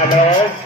Halo.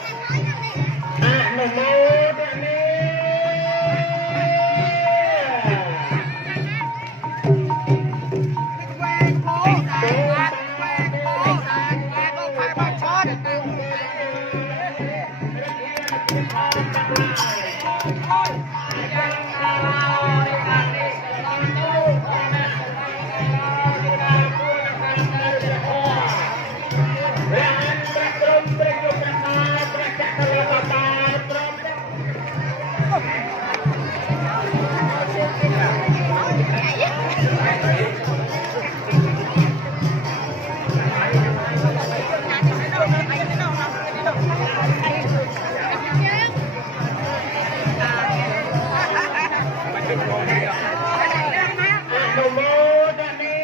Nomor ini.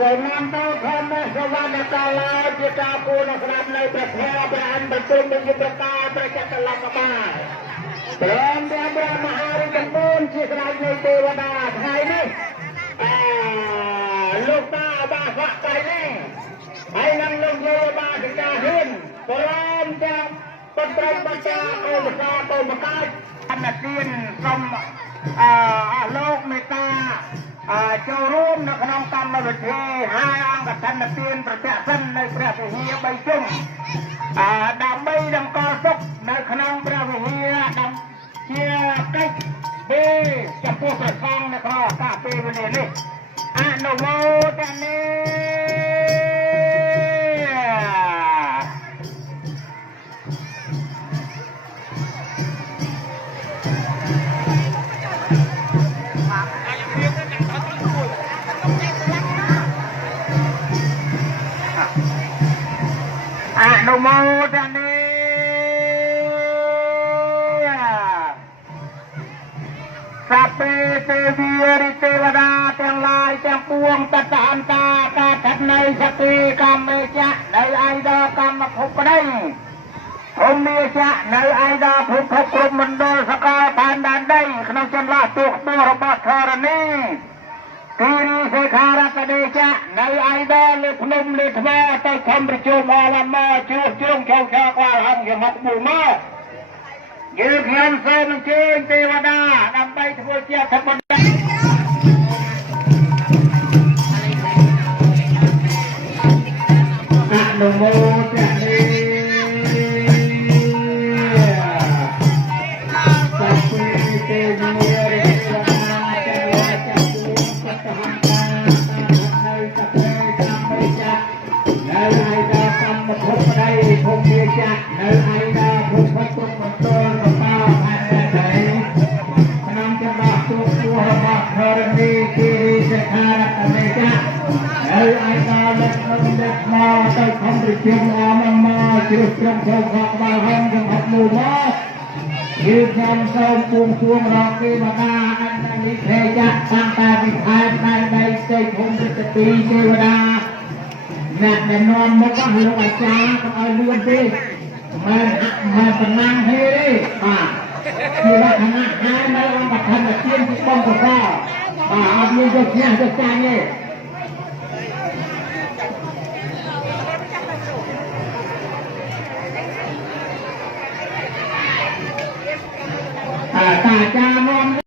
Semantau kami semuanya kalau jika pun akan berperang betul menjadi berkat lama. Dan beberapa hari tempun sisranya Dewada hari ini lupa bahasa ini hai nang lupa bahasa kahin kolam jam petram baca kau besar kau bekas anak tin som lok meta ចូលរួមនៅក្នុងកម្មវិធីហើយអង្គកឋិនទានប្រតិសិននៅព្រះវិហារ3ជុំដើម្បីតម្កល់សុខនៅក្នុងព្រះវិហារជាកិច្ចពេលចំពោះព្រះសង្ឃនៅក្នុងឱកាសពេលវេលានេះអនុមោទនាអនុមោទនាសពេទេវីរិទេវតាទាំងឡាយទាំងពួងតតអន្តការឋិតនៃសតិកម្មមេចៈនៅឯដល់កម្មភពក្តីភូមិចៈនៅឯដល់ភូមិភពគ្រប់មណ្ឌលសកលឋានដែនដីក្នុងចន្លោះទូខ្ពស់របស់ធរណីគិរីសេខារតដេចៈនៅឯដល់លើភ្នំលើថ្មទៅខំប្រជុំអលមកជួសជ្រុងចូលឆាកវ៉ាហំជាមកមួយមកយើងខ្ញុំសូមអញ្ជើញទេវតាដើម្បីធ្វើជាធម្មតាអនុមោទនាជាអមមកជ្រុះជ្រំចូលខកបាល់ហងចំហមូមកយើងខ្ញុំសូមពួងជួងរកទេវតាអន្តនិភេយៈតាំងតែវិខែផ្នែកនៃស្ទេភូមិរិទ្ធទីទេវតាអ្នកដែលនាំមកលោកអាចារ្យកុំឲ្យលឿនទេមិនប៉ុណ្ណាទេបាទជាលក្ខណៈហើយនៅអង្គឋិនទានពីបងកសបាទអត់មានយកឈ្នះទៅចាញ់ទេតាចាម